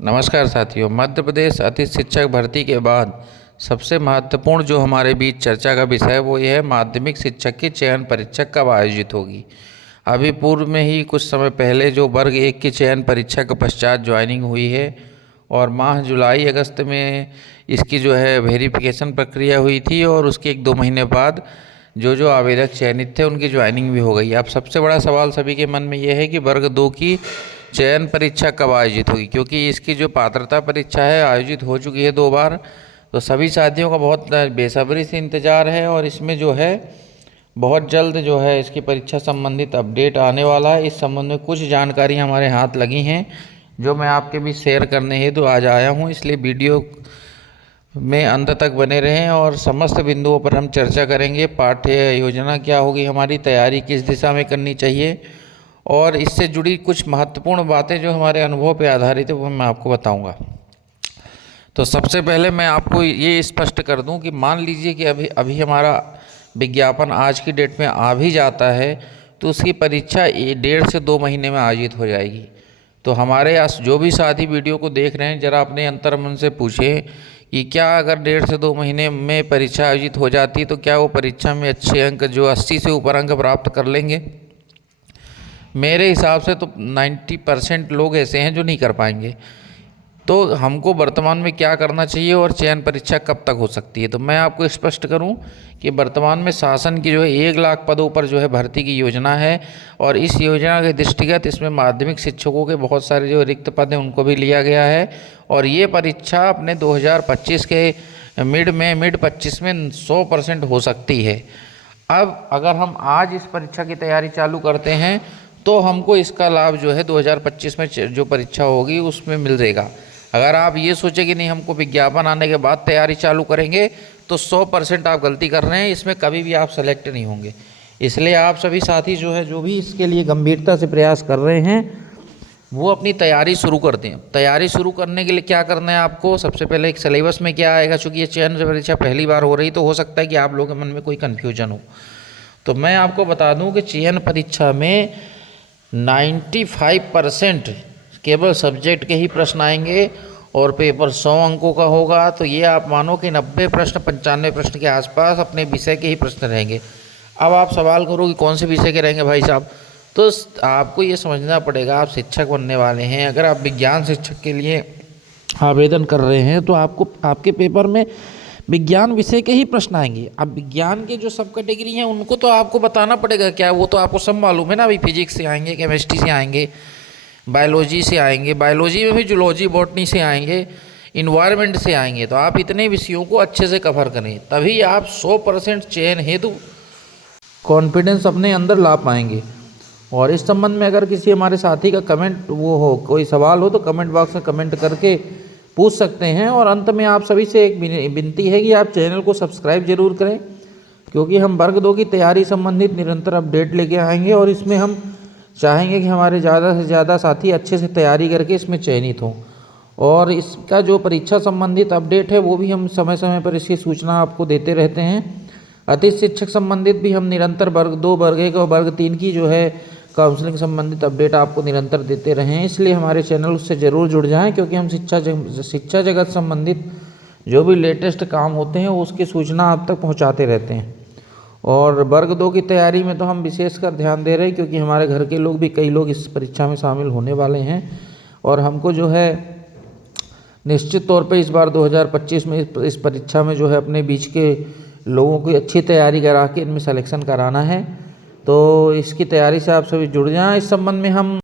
नमस्कार साथियों। मध्य प्रदेश अतिथि शिक्षक भर्ती के बाद सबसे महत्वपूर्ण जो हमारे बीच चर्चा का विषय है वो ये है, माध्यमिक शिक्षक की चयन परीक्षा कब आयोजित होगी। अभी पूर्व में ही कुछ समय पहले जो वर्ग 1 की चयन परीक्षा के पश्चात ज्वाइनिंग हुई है और माह जुलाई अगस्त में इसकी जो है वेरिफिकेशन प्रक्रिया हुई थी और उसके 1-2 महीने बाद जो आवेदक चयनित थे उनकी ज्वाइनिंग भी हो गई। अब सबसे बड़ा सवाल सभी के मन में ये है कि वर्ग 2 की चयन परीक्षा कब आयोजित होगी, क्योंकि इसकी जो पात्रता परीक्षा है आयोजित हो चुकी है 2 बार। तो सभी साथियों का बहुत बेसब्री से इंतज़ार है और इसमें जो है बहुत जल्द जो है इसकी परीक्षा संबंधित अपडेट आने वाला है। इस संबंध में कुछ जानकारी हमारे हाथ लगी हैं जो मैं आपके बीच शेयर करने हेतु आज आया हूँ, इसलिए वीडियो में अंत तक बने रहें और समस्त बिंदुओं पर हम चर्चा करेंगे। पाठ्य योजना क्या होगी, हमारी तैयारी किस दिशा में करनी चाहिए और इससे जुड़ी कुछ महत्वपूर्ण बातें जो हमारे अनुभव पर आधारित है वो मैं आपको बताऊंगा। तो सबसे पहले मैं आपको ये स्पष्ट कर दूं कि मान लीजिए कि अभी हमारा विज्ञापन आज की डेट में आ भी जाता है तो उसकी परीक्षा 1.5 से 2 महीने में आयोजित हो जाएगी। तो हमारे जो भी साथी वीडियो को देख रहे हैं ज़रा अपने अंतर्मन से पूछें कि क्या अगर 1.5 से 2 महीने में परीक्षा आयोजित हो जाती तो क्या वो परीक्षा में अच्छे अंक जो 80 से ऊपर अंक प्राप्त कर लेंगे। मेरे हिसाब से तो 90% लोग ऐसे हैं जो नहीं कर पाएंगे। तो हमको वर्तमान में क्या करना चाहिए और चयन परीक्षा कब तक हो सकती है, तो मैं आपको स्पष्ट करूं कि वर्तमान में शासन की जो है 1 लाख पदों पर जो है भर्ती की योजना है और इस योजना के दृष्टिगत इसमें माध्यमिक शिक्षकों के बहुत सारे जो रिक्त पद हैं उनको भी लिया गया है और ये परीक्षा अपने 2025 के मिड 25 में 100% हो सकती है। अब अगर हम आज इस परीक्षा की तैयारी चालू करते हैं तो हमको इसका लाभ जो है 2025 में जो परीक्षा होगी उसमें मिल जाएगा। अगर आप ये सोचें कि नहीं हमको विज्ञापन आने के बाद तैयारी चालू करेंगे तो 100% आप गलती कर रहे हैं, इसमें कभी भी आप सेलेक्ट नहीं होंगे। इसलिए आप सभी साथी जो भी इसके लिए गंभीरता से प्रयास कर रहे हैं वो अपनी तैयारी शुरू कर दें। तैयारी शुरू करने के लिए क्या करना है आपको, सबसे पहले एक सिलेबस में क्या आएगा, चूँकि ये चयन परीक्षा पहली बार हो रही तो हो सकता है कि आप लोगों के मन में कोई कन्फ्यूजन हो। तो मैं आपको बता दूँ कि चयन परीक्षा में 95% केवल सब्जेक्ट के ही प्रश्न आएंगे और पेपर 100 अंकों का होगा। तो ये आप मानो कि 90 प्रश्न 95 प्रश्न के आसपास अपने विषय के ही प्रश्न रहेंगे। अब आप सवाल करो कि कौन से विषय के रहेंगे भाई साहब, तो आपको ये समझना पड़ेगा आप शिक्षक बनने वाले हैं। अगर आप विज्ञान शिक्षक के लिए आवेदन कर रहे हैं तो आपको आपके पेपर में विज्ञान विषय के ही प्रश्न आएंगे। अब विज्ञान के जो सब कैटेगरी हैं उनको तो आपको बताना पड़ेगा, क्या वो तो आपको सब मालूम है ना। अभी फिजिक्स से आएंगे, केमिस्ट्री से आएंगे, बायोलॉजी से आएंगे, बायोलॉजी में भी जूलॉजी बॉटनी से आएंगे, इन्वायरमेंट से आएंगे। तो आप इतने विषयों को अच्छे से कवर करें तभी आप 100% चयन हेतु कॉन्फिडेंस अपने अंदर ला पाएंगे। और इस संबंध में अगर किसी हमारे साथी का कमेंट वो हो, कोई सवाल हो तो कमेंट बॉक्स में कमेंट करके पूछ सकते हैं। और अंत में आप सभी से एक विनती है कि आप चैनल को सब्सक्राइब जरूर करें, क्योंकि हम वर्ग 2 की तैयारी संबंधित निरंतर अपडेट लेके आएंगे और इसमें हम चाहेंगे कि हमारे ज़्यादा से ज़्यादा साथी अच्छे से तैयारी करके इसमें चयनित हों। और इसका जो परीक्षा संबंधित अपडेट है वो भी हम समय समय पर इसकी सूचना आपको देते रहते हैं। अतिथि शिक्षक संबंधित भी हम निरंतर वर्ग 2, वर्ग 1 और वर्ग 3 की जो है काउंसलिंग संबंधित अपडेट आपको निरंतर देते रहें। इसलिए हमारे चैनल से ज़रूर जुड़ जाएं, क्योंकि हम शिक्षा जगत संबंधित जो भी लेटेस्ट काम होते हैं उसकी सूचना आप तक पहुंचाते रहते हैं। और वर्ग 2 की तैयारी में तो हम विशेषकर ध्यान दे रहे हैं, क्योंकि हमारे घर के लोग भी कई लोग इस परीक्षा में शामिल होने वाले हैं और हमको जो है निश्चित तौर पे इस बार 2025 में इस परीक्षा में जो है अपने बीच के लोगों की अच्छी तैयारी करा के इनमें सिलेक्शन कराना है। तो इसकी तैयारी से आप सभी जुड़ जाएं। इस संबंध में हम